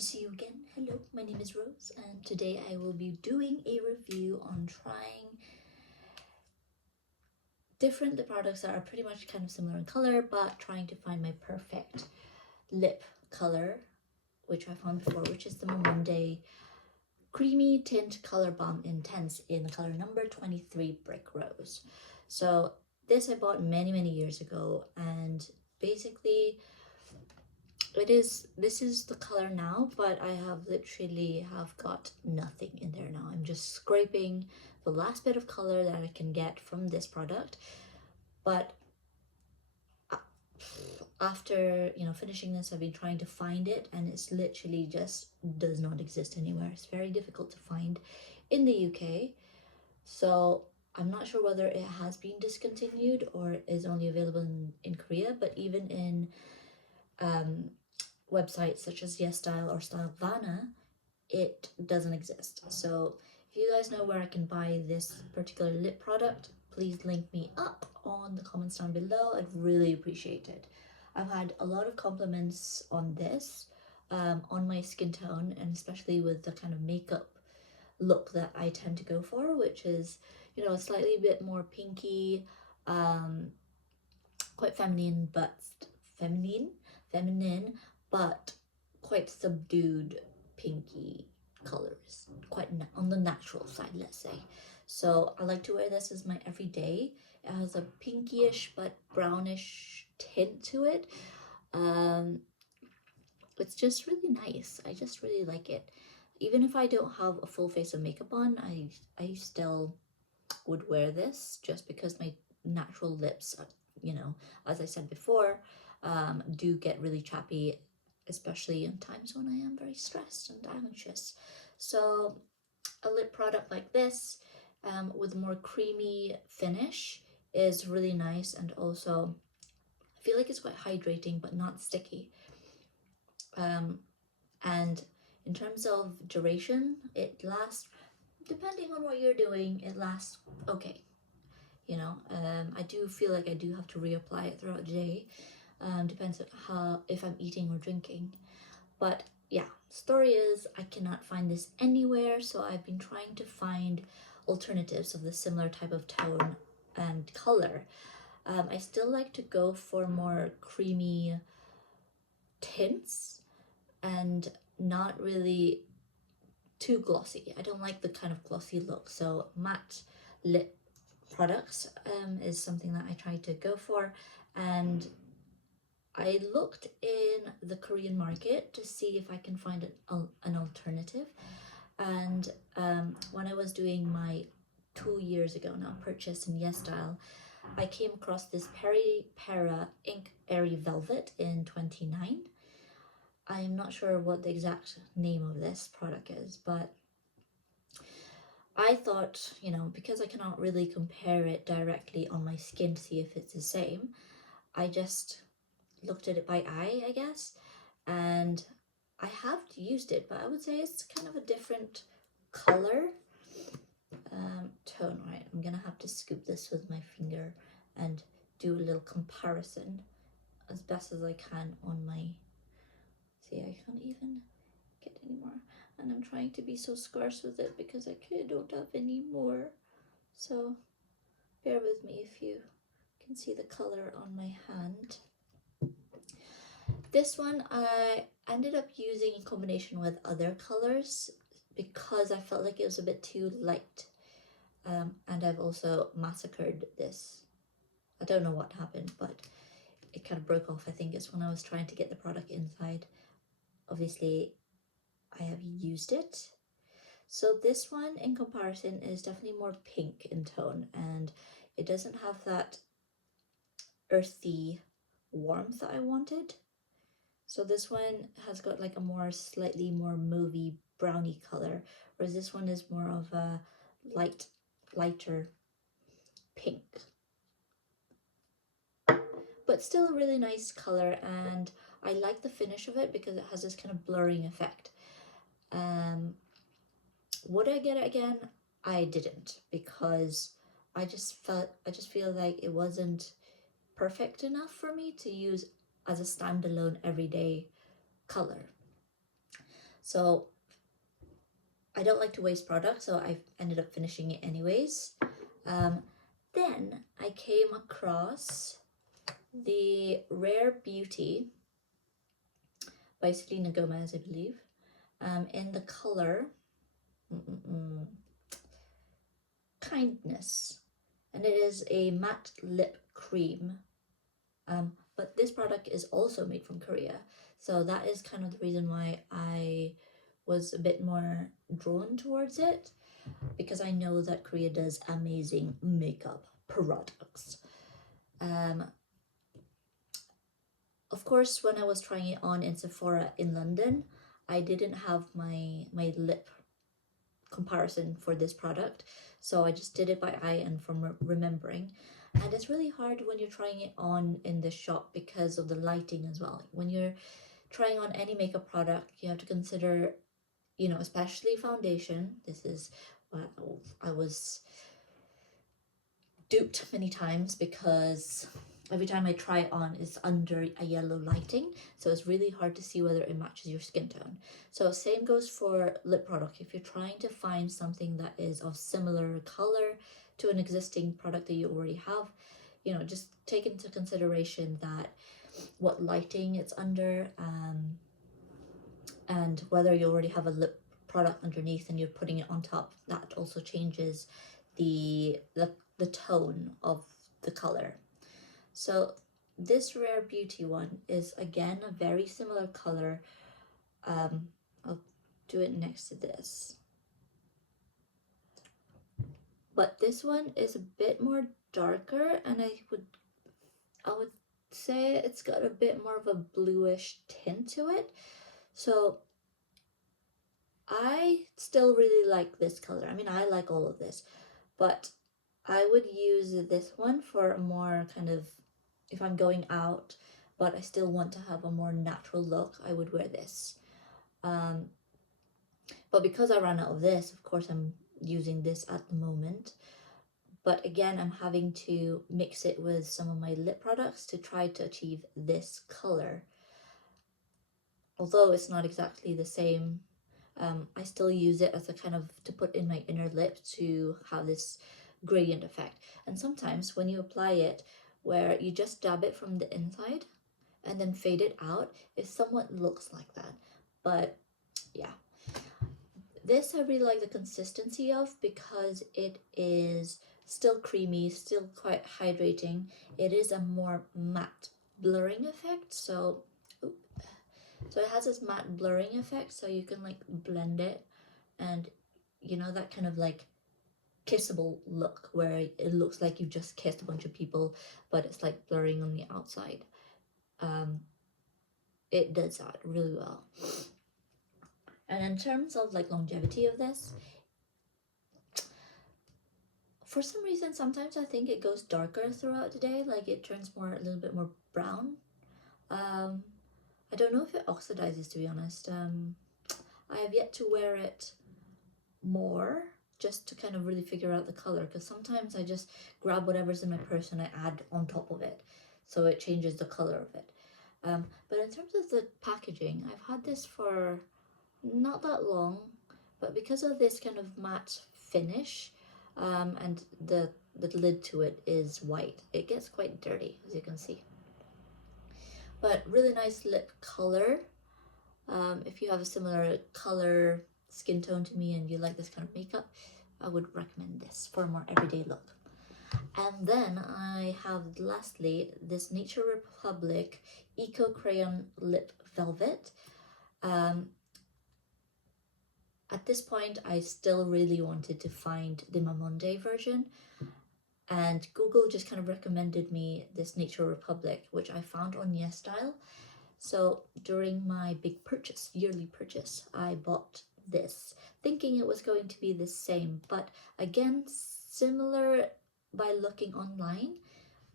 to see you again. Hello, my name is Rose, and today I will be doing a review on trying different lip products that are pretty much kind of similar in color, but trying to find my perfect lip color, which I found before, which is the Mamonde Creamy Tint Color Balm Intense in the color number 23 Brick Rose. So this I bought many years ago, and basically this is the color now, but I have literally got nothing in there now. I'm just scraping the last bit of color that I can get from this product, but after finishing this, I've been trying to find it, and it's literally just does not exist anywhere. It's very difficult to find in the UK, so I'm not sure whether it has been discontinued or is only available in Korea, but even in websites such as YesStyle or Stylevana, it doesn't exist. So if you guys know where I can buy this particular lip product, please link me up on the comments down below. I'd really appreciate it. I've had a lot of compliments on this, on my skin tone, and especially with the kind of makeup look that I tend to go for, which is, a slightly bit more pinky, quite feminine, but feminine, but quite subdued pinky colors, quite on the natural side, let's say. So I like to wear this as my everyday. It has a pinkyish but brownish tint to it. It's just really nice. I just really like it. Even if I don't have a full face of makeup on, I still would wear this just because my natural lips, as I said before, do get really chappy, especially in times when I am very stressed and anxious. So a lip product like this, with a more creamy finish, is really nice, and also I feel like it's quite hydrating but not sticky. And in terms of duration, it lasts, depending on what you're doing, it lasts okay. I do feel like I do have to reapply it throughout the day. Depends on if I'm eating or drinking. But yeah, story is I cannot find this anywhere, so I've been trying to find alternatives of the similar type of tone and color. I still like to go for more creamy tints and not really too glossy. I don't like the kind of glossy look, so matte lip products is something that I try to go for. And I looked in the Korean market to see if I can find an alternative, and when I was doing my 2 years ago now purchase in YesStyle, I came across this Peripera Ink Airy Velvet in 29. I'm not sure what the exact name of this product is, but I thought, because I cannot really compare it directly on my skin to see if it's the same, I just looked at it by eye, I guess, and I have used it, but I would say it's kind of a different color tone. Right, I'm gonna have to scoop this with my finger and do a little comparison as best as I can on my, see, I can't even get any more, and I'm trying to be so scarce with it because I don't have any more, so bear with me if you can see the color on my hand. This one I ended up using in combination with other colors because I felt like it was a bit too light, and I've also massacred this. I don't know what happened, but it kind of broke off. I think it's when I was trying to get the product inside. Obviously I have used it. So this one in comparison is definitely more pink in tone, and it doesn't have that earthy warmth that I wanted. So this one has got like a slightly more mauvey brownie color, whereas this one is more of a lighter pink. But still a really nice color, and I like the finish of it because it has this kind of blurring effect. Would I get it again? I didn't, because I just feel like it wasn't perfect enough for me to use as a standalone everyday color. So I don't like to waste product, so I ended up finishing it anyways. Then I came across the Rare Beauty by Selena Gomez, I believe, in the color Kindness, and it is a matte lip cream. But this product is also made from Korea, so that is kind of the reason why I was a bit more drawn towards it, because I know that Korea does amazing makeup products. Of course, when I was trying it on in Sephora in London, I didn't have my lip comparison for this product, so I just did it by eye and from remembering. And it's really hard when you're trying it on in the shop because of the lighting as well. When you're trying on any makeup product, you have to consider, you know, especially foundation. This is what I was duped many times, because every time I try it on, it's under a yellow lighting, so it's really hard to see whether it matches your skin tone. So same goes for lip product. If you're trying to find something that is of similar color to an existing product that you already have, you know, just take into consideration that what lighting it's under, and whether you already have a lip product underneath and you're putting it on top. That also changes the tone of the color. So this Rare Beauty one is again a very similar color. I'll do it next to this. But this one is a bit more darker, and I would say it's got a bit more of a bluish tint to it. So I still really like this color. I mean, I like all of this, but I would use this one for a more kind of, if I'm going out but I still want to have a more natural look, I would wear this. But because I ran out of this, of course I'm using this at the moment. But again, I'm having to mix it with some of my lip products to try to achieve this color. Although it's not exactly the same, I still use it as a kind of to put in my inner lip to have this gradient effect. And sometimes when you apply it, where you just dab it from the inside and then fade it out, it somewhat looks like that. But yeah, this I really like the consistency of, because it is still creamy, still quite hydrating. It is a more matte blurring effect, so it has this matte blurring effect, so you can like blend it, and you know, that kind of like kissable look where it looks like you've just kissed a bunch of people, but it's like blurring on the outside. It does that really well. And in terms of like longevity of this, for some reason sometimes I think it goes darker throughout the day, like it turns more, a little bit more brown. I don't know if it oxidizes, to be honest. I have yet to wear it more just to kind of really figure out the color, because sometimes I just grab whatever's in my purse and I add on top of it, so it changes the color of it. But in terms of the packaging, I've had this for not that long, but because of this kind of matte finish, and the lid to it is white, it gets quite dirty, as you can see. But really nice lip color. If you have a similar color skin tone to me and you like this kind of makeup, I would recommend this for a more everyday look. And then I have lastly this Nature Republic Eco Crayon Lip Velvet. At this point, I still really wanted to find the Mamonde version, and Google just kind of recommended me this Nature Republic, which I found on YesStyle. So during my big purchase, yearly purchase, I bought this, thinking it was going to be the same, but again, similar by looking online,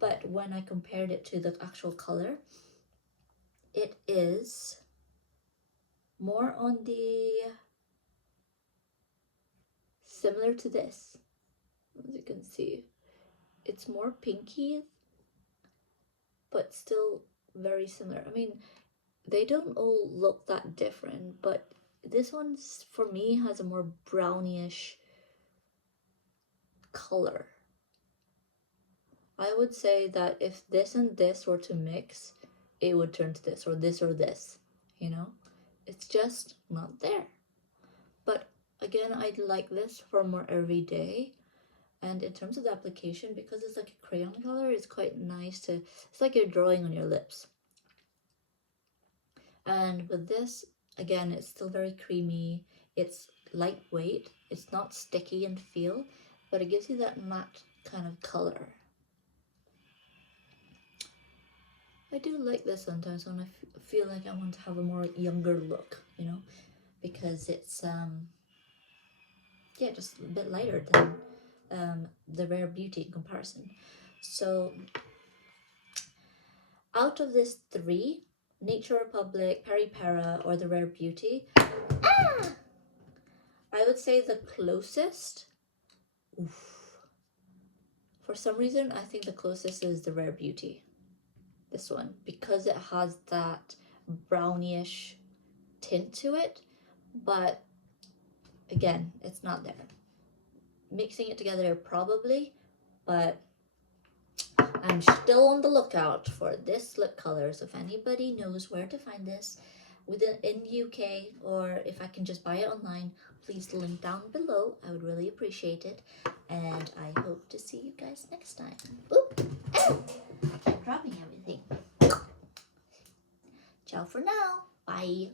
but when I compared it to the actual color, it is more on the similar to this, as you can see. It's more pinky, but still very similar. I mean, they don't all look that different, but this one for me has a more brownish color. I would say that if this and this were to mix, it would turn to this or this, you know? It's just not there. But again, I'd like this for more everyday. And in terms of the application, because it's like a crayon color, it's quite nice to, it's like you're drawing on your lips. And with this, again, it's still very creamy. It's lightweight. It's not sticky in feel, but it gives you that matte kind of color. I do like this sometimes when I feel like I want to have a more younger look, you know, because it's, yeah, just a bit lighter than the Rare Beauty in comparison. So out of this three, Nature Republic, Peripera, or the Rare Beauty, I would say the closest, for some reason, I think the closest is the Rare Beauty. This one, because it has that brownish tint to it, but again, it's not there. Mixing it together probably, but I'm still on the lookout for this lip color. So if anybody knows where to find this in UK, or if I can just buy it online, please link down below. I would really appreciate it. And I hope to see you guys next time. Oop! Ow! I'm dropping everything. Ciao for now. Bye.